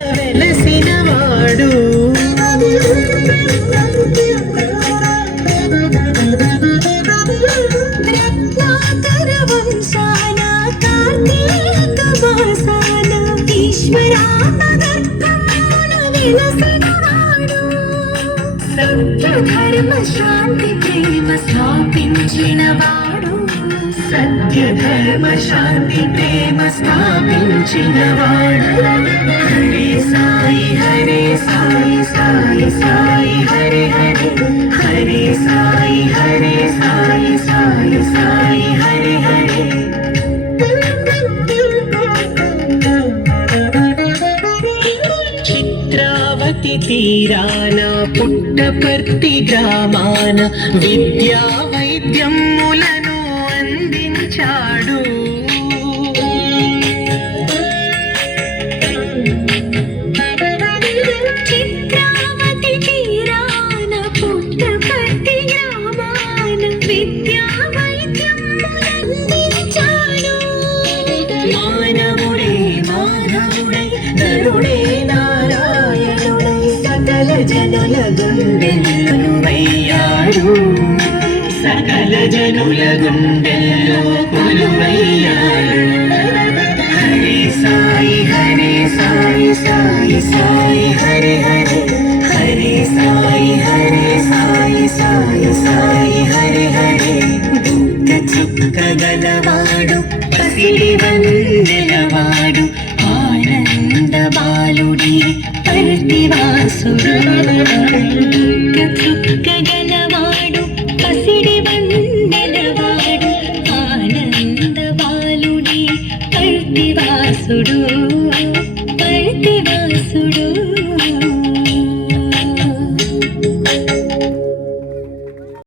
వెలసినవాడు రత్నాకర వంశాన కార్తీక మాసాన ఈశ్వరానగర్భమున వెలసినవాడు సత్య ధర్మ శాంతి ప్రేమ స్థాపించినవాడు సత్య ధర్మ శాంతి ప్రేమ స్థాపించినవాడు హరే సాయి సాయి సాయి హరే హరే హరే సాయి సాయి సాయి హరే హరే చిత్రావతి తీరాన పుట్టపర్తి గ్రామాన విద్యా వైద్యములను అందించాడు చిత్రావతి తీరాన పుట్టపర్తి గ్రామాన విద్యా వైద్యములను అందించాడు మానవుడే మానవుడై నరుడే నారాయణుడై సకల జనుల గుండెల్లో వయ్యాడు సకల జనుల గుండెల్లో కొలువయ్యాడు హరే సాయి సాయి హరే హరే హరే సాయి సాయి హరే హరే దుఃఖ చుక్క గలవాడు పసిడి వందెలవాడు ఆనంద బాలుడి పర్తివాసుడు దుఃఖ చుక్క గలవాడు పసిడి వందెలవాడు ఆనంద బాలుడి పర్తివాసుడు